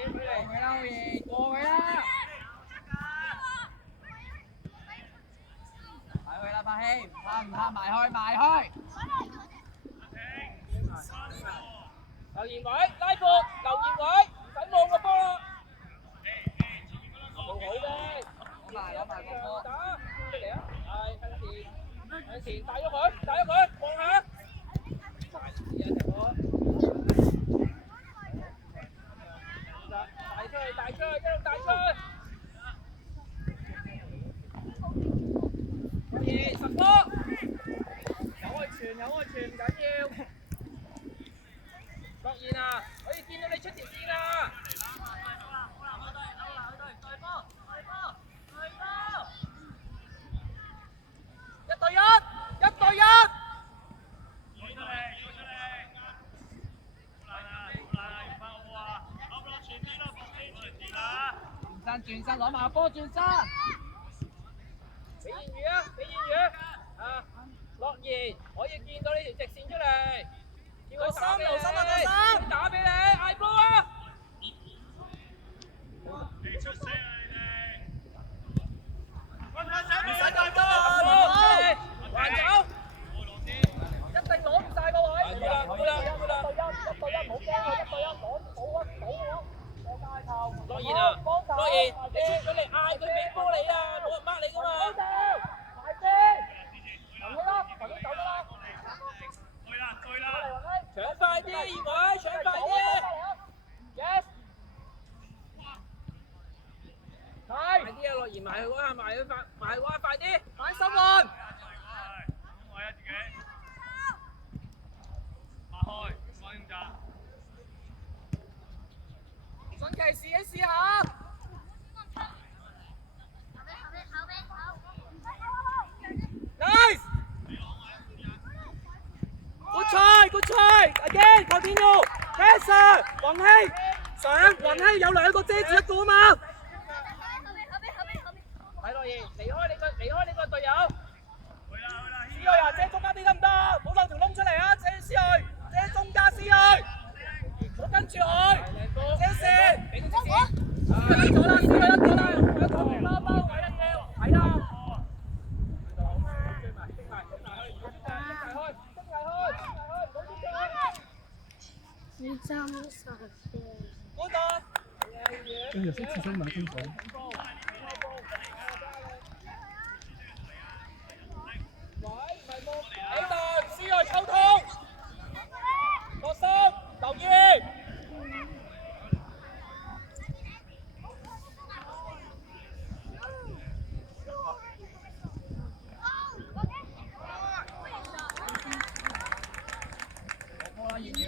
過佢啦，好嘢，過佢啦！埋去啦，拍戲，唔怕，埋開。劉賢偉拉闊，劉賢偉唔使望個波啦。好嘅，攞埋個波。打出嚟啊！係向前，帶咗佢，望下。大字啊條波！帶出去，一路帶出去。可以10波，有安全唔緊要。郭燕啊，可以見到你出條線啊！1對1。轉身攞埋個波，轉身。俾燕宇啊！樂兒可以見到呢條直線出嚟，叫佢打俾你，打俾你，嗌波啊！你出聲啊你哋！唔使大波，還走，一定攞唔晒個位。1對1，唔好驚佢1對1，攞。樂賢啊，你出咗嚟嗌佢俾波你啊，冇人 mark 你噶嘛。快啲，行去啦，快啲走啦。對啦。搶快啲，葉偉，搶快啲。Yes。快啲啊，樂賢埋去嗰下，埋去嗰下，快啲，快心運。位啊自己。擘開，放咁咋。順期試下。Nice! Good try! Again, continue! Pressure! 雲希上，雲希有2個遮住1個啊嘛！睇落嚟，離開你個隊友。思睿啊，遮中間啲得唔得？唔好漏條窿出嚟啊！思睿，遮中間思睿，唔好跟住佢，遮線，俾佢直線。思睿得咗啦，包位一跳，睇啦。你爭實嘅。跟住識刺身問清楚。喺度，思睿溝通，學生留意。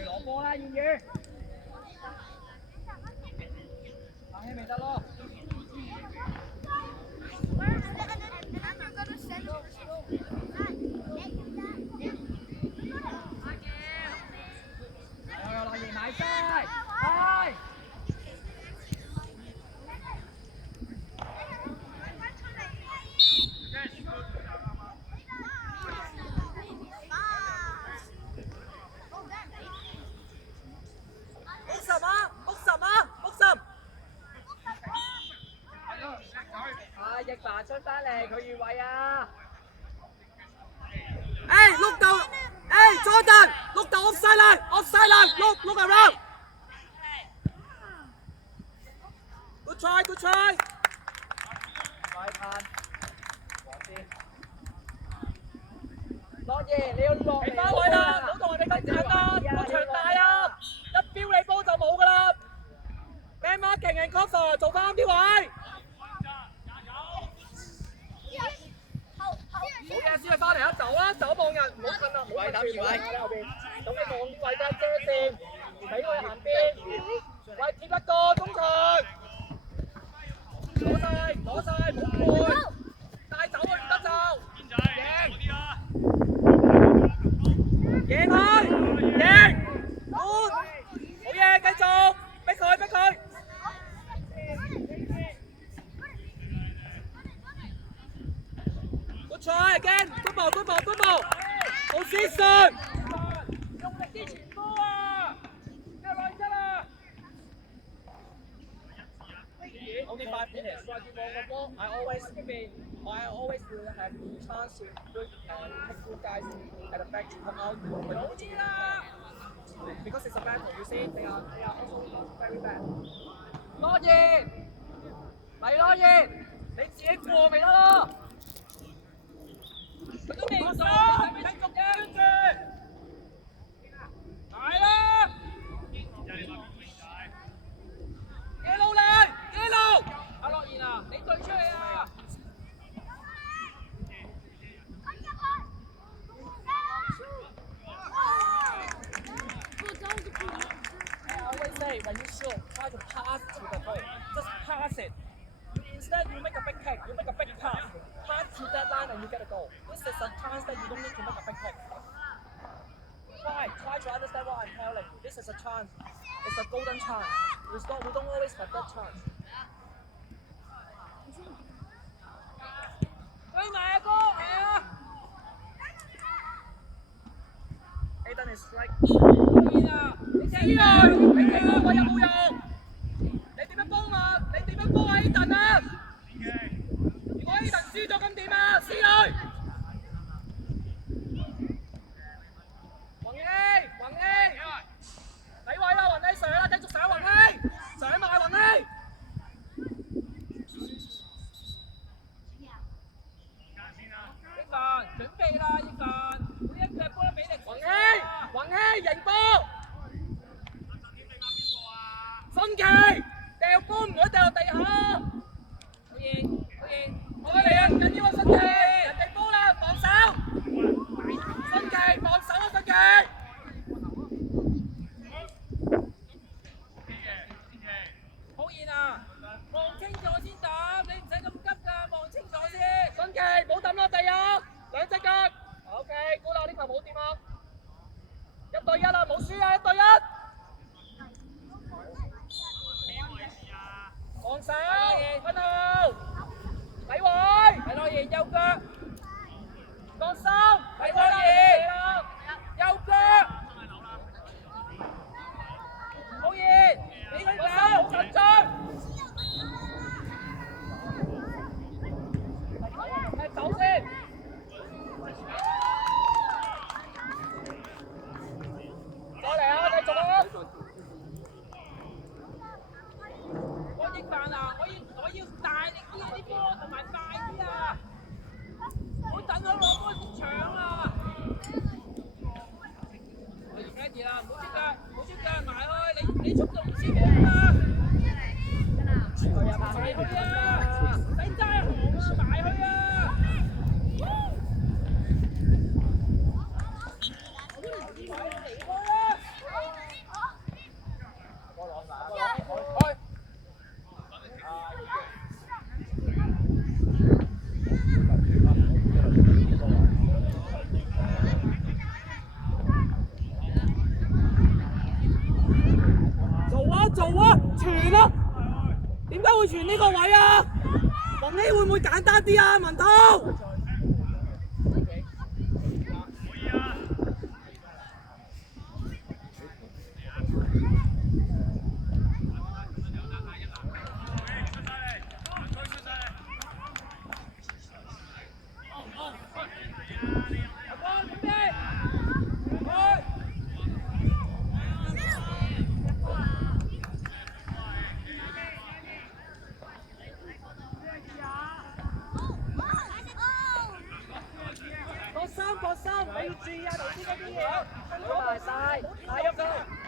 攞波啦，燕宇。打起咪得咯。有樂兒買晒，快！翼爸出翻嚟，佢越位啊！碌到，Jordan，碌到 offside line，look around。Good try。快判，黃先。樂兒，你要落嚟翻位啦，唔好同人哋咁近啦，個場大啊！一標你波就冇噶啦。Man marking and cover， 做翻啱啲位。好嘢，思睿翻嚟啦，走望人，唔好近啦，唔好等住位喺後邊，咁你望啲位啫，遮線，唔俾佢行邊，喂，貼一個中場，攞晒，唔好攰，帶走佢唔得就，贏佢，好嘢，繼續，逼佢。Try again, good ball. Position. 用力啲傳波啊！咩內質啊？ Only 5 minutes. I always will have chance to take good guys at the back to come out. Because it's a battle, you see, they are also very bad. 羅賢，嚟羅賢，你自己過咪得咯。佢都未過，繼續跟住，係啦。野路嚟，野路。阿樂賢啊，你對出嚟啊！ Say when you shoot, try to pass to the goal. Just pass it. Instead, you make a big kick. You make a big pass. Pass to that line and you get a goal. This is a chance that you don't need to make a big kick. Try to understand what I'm telling you. This is a chance. It's a golden chance. We don't always have that chance. 追埋啊哥，係啊 ！Aiden is right. 你死啊！你企嗰個位有冇用？你點樣幫啊？你點樣幫啊 Aiden 啊？如果 Aiden 輸咗咁點啊？撕佢！宏希，你位啦，宏希上啦，繼續上宏希，上埋宏希。一凡準備啦，一凡，每一腳波都俾力。宏希，贏波。 新奇，掉波唔可以掉落地下。好嘢，我嚟啊！唔緊要啊，新奇，人哋波啦，防守。新奇，防守啊，新奇。好賢啊！望清楚先揼，你唔使咁急㗎，望清楚先。新奇，冇揼落地啊！兩隻腳。OK， 估啦，呢球冇掂啊！1對1啊，冇輸啊，1對1。 防守，分號，李偉，係羅賢右腳，放心，係羅賢，右腳，好賢，俾佢走，好緊張，走先，再嚟啊，繼續啊！ 益飯啊！我要大力啲啲波同埋快啲啊！唔好等佢攞波先搶啊！我而家跌啦，唔好出腳埋去，你速度唔算好啊！埋去啊！唔使齋行啊，埋去啊！離開啦！我攞晒。 做啊！傳啊！點解會傳呢個位啊？宏希會唔會簡單啲啊？文濤。放心，你要注意啊！頭先嗰啲嘢，跟咗埋晒，帶入去。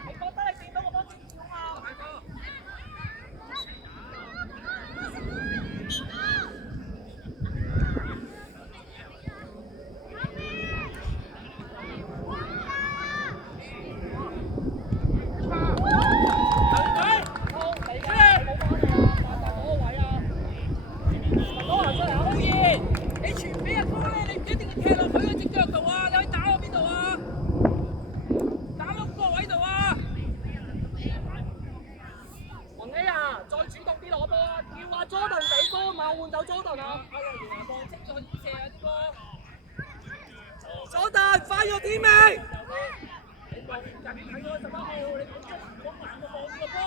你覺得你見到我多少少啊？大哥。Jordan， 快咗啲未？你望入邊睇咗11秒，你唔好慢個望住個波。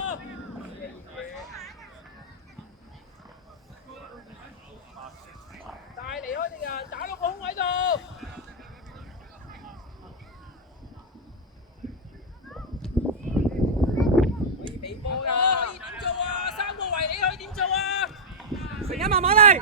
慢慢嚟。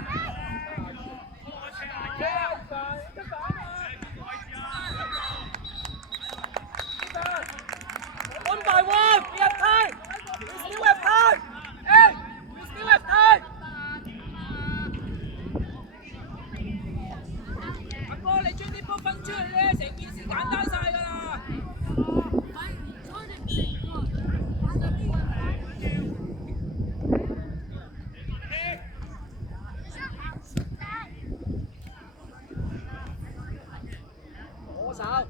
One by one, we have time. We still have time. Hey, we still have time. 阿哥，你將啲波分出去咧，成件事簡單晒㗎啦。左手。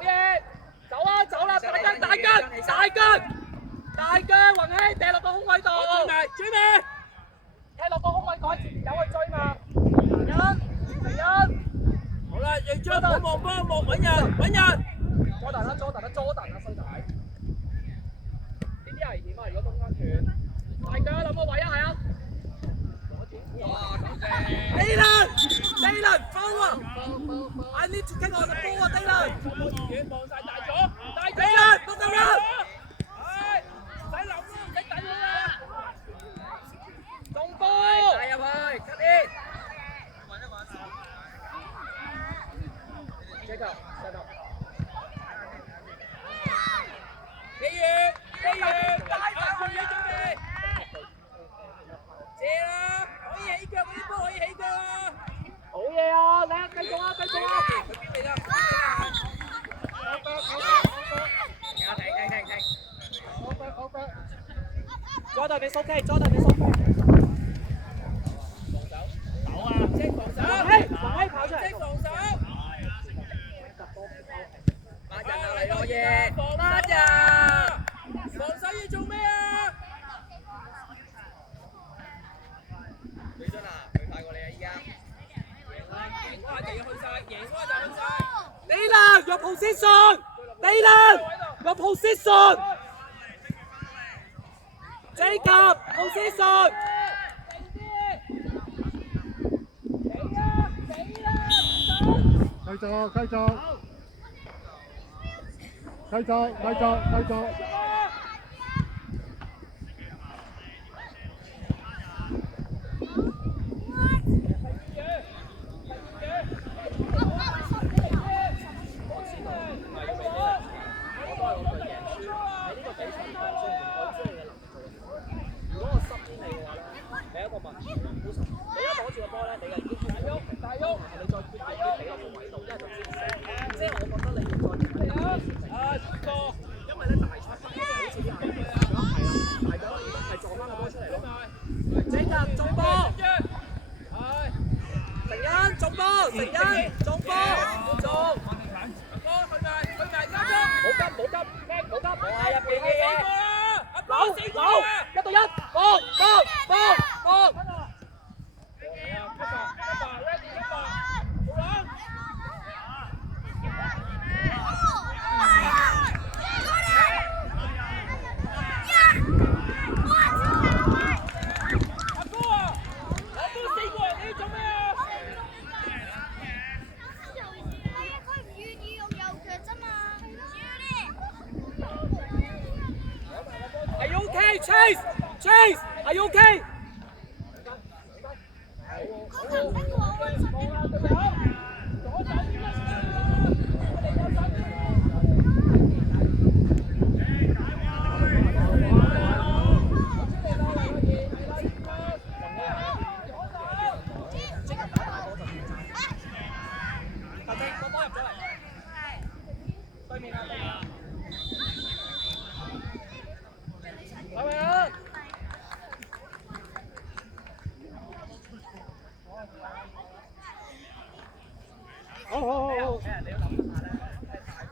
嘢，走啦走啦，大腳大腳大腳大腳，雲希掟落個空位度，追咩？踢落個空位改前有去追嘛？成一。好啦，認真望望幫望揾人。Jordan 啦，Jordan 啦，衰仔。呢啲危險啊！如果中間斷，大腳諗個位啊，係啊。哇，咁正。Dylan， forward。I need to take on the ball 啊 ，Dylan。望晒大咗，Dylan， 都得啦。係，唔使諗啦，唔使等啦。中波。帶入去 ，cut in。Jacob， set up。機遇，帶翻去準備。借啦，可以起腳，嗰啲波可以起腳啊！好嘢啊，叻，繼續啊！嚟啦！Jordan 你收機，Jordan 你收機。防守，走啊！即防守，王希跑出嚟。即防守。8人啊，嚟攞嘢，8人。防守要做咩啊？對真啊，佢快過你啊！依家贏嗰下就要去晒，贏嗰下就去晒。Dylan your position，Dylan your position， Jacob position。繼續。Chase, are you okay?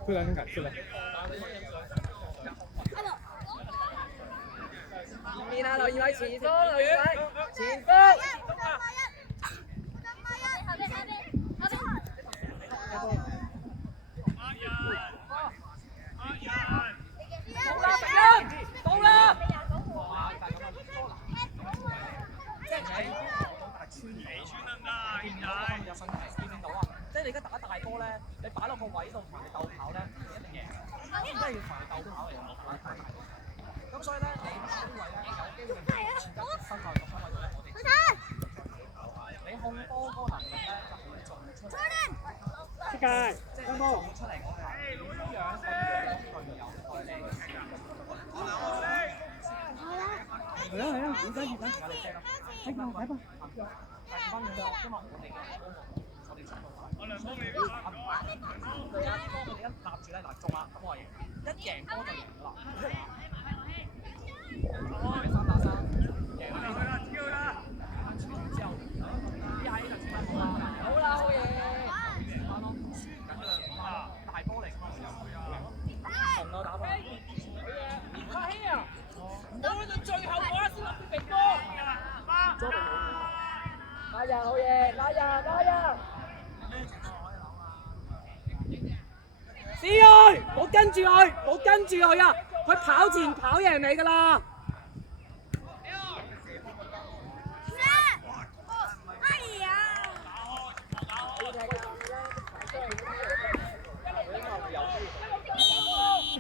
出来，出来。前面啊，劉二偉前鋒，劉二偉前鋒。到啦！即係你而家打大波咧，你擺落個位度同人鬥跑咧，一定贏。真係要同人鬥跑嚟㗎。咁所以咧，你打啲位咧有機會前一身在咁位度咧，我哋你控波嗰個能力咧就可以做出嚟。出界，即係做出嚟嗰下，點樣可以隊友代你？係啊，唔使，睇吧。但係翻轉頭，因為我哋速度快，我兩方面佢一幫我哋一立住咧，嗱中啦，咁我贏，一贏波就贏啦。3打3，贏啦！跳啦！傳之後，啲喺就接翻好啦，好嘢！輸緊啦，大波嚟。冇跟住佢，冇跟住佢啊！佢跑前跑贏你㗎啦！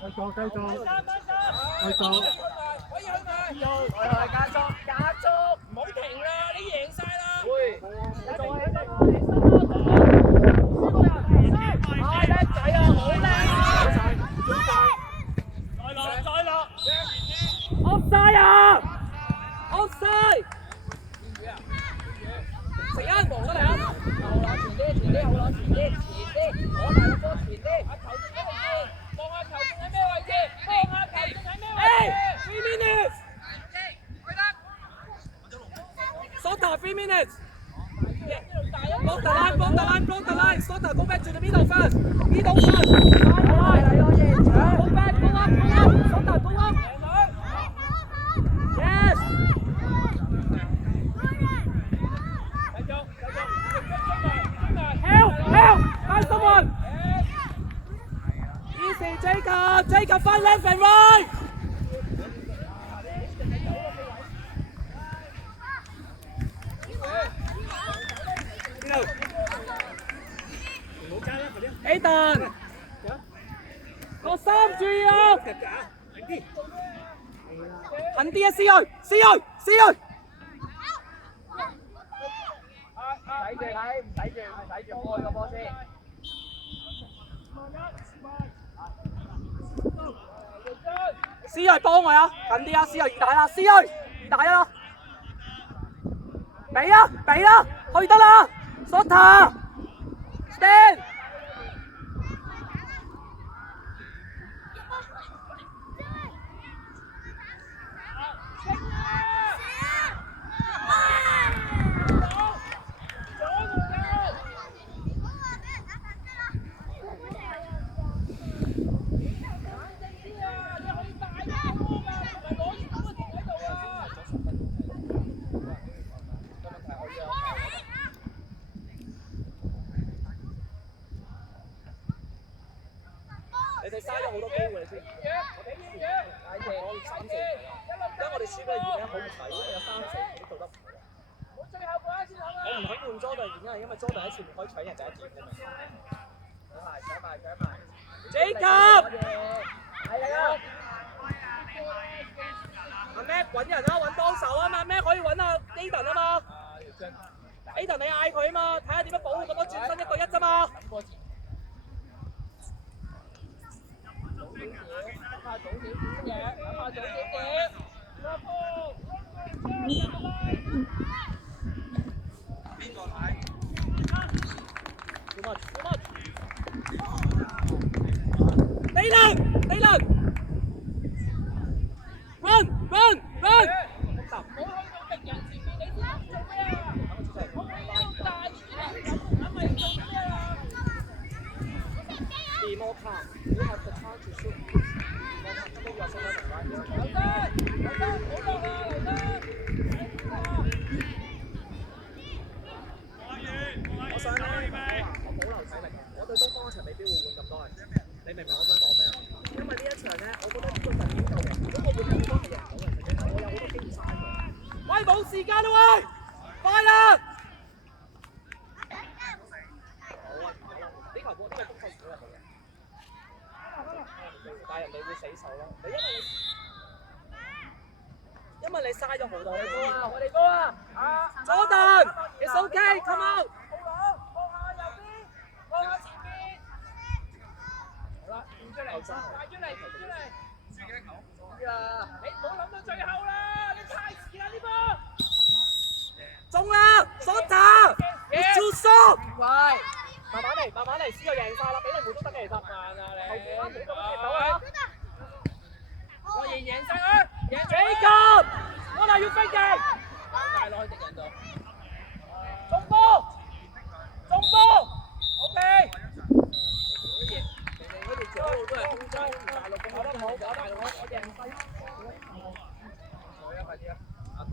繼續，可以去加速，唔好停啦！你贏晒啦！會，再落，叻仔啊，好靚啊！再落 ，offside 啊 ，offside！成一望咗嚟啊！後攞前啲，好攞前啲，攞大個波前啲，球仲喺位置，望下球仲喺咩位置？望下球仲喺咩位置 ？3 minutes。Sota 3 minutes. Block the line. Sota, go back to the middle first. Middle first. Go back, go up. Sota, go up. Yes. Help! Find someone. Easy, Jacob, find left and right. Ethan 個三注意啊！近啲啊！試去！睇住睇，唔使住開個波先。試去幫我啊！近啲啊！試去二大啦！試去二大啦！俾啦！去得啦 ！Sota stand。你哋嘥咗好多機會你知唔知？我哋3-4，因為我哋輸嗰個原因好唔抵，因為有3-4都做得唔好。最後嗰一先好啦。我唔肯換 Jordan 原因係因為 Jordan 喺前面可以搶人第一件㗎嘛。搶埋 Jacob 係啊！阿 Mac 揾人啊，揾幫手啊嘛 ，Mac 可以揾阿 Aiden 啊嘛。Aiden 你嗌佢啊嘛，睇下點樣保護咁多轉身1對1啫嘛。Dylan run Be more calm. You have the time to shoot.我想咧，我保留體力，我對東方嗰場未必會換咁多人。你明唔明我想講咩啊？因為呢一場咧，我覺得呢個陣已經夠贏。如果我換咁多係贏到嘅，我有好多機會嘥咗。喂，冇時間啦喂，快啦！呢球波都係攻勢少入去嘅，但係人哋會死手咯。你因為你嘥咗好多。我哋高啊 ！Jordan， it's okay, come out。望下右邊，望下前邊。好啦，轉出嚟，快轉嚟。自己球。知啦，你唔好諗到最後啦，你太遲啦呢波。中啦 ，Sota，it's too soft。快，慢慢嚟，輸就贏晒啦，俾你換都得嘅其實。慢啊你。後邊幾個都贏到啊！我贏晒佢，贏 Jacob。What are you thinking？ 帶落去敵人度。中波 ，OK。明明嗰條橋都係空中，大陸咁搞得好，大陸我贏西。快啲啊，阿哥。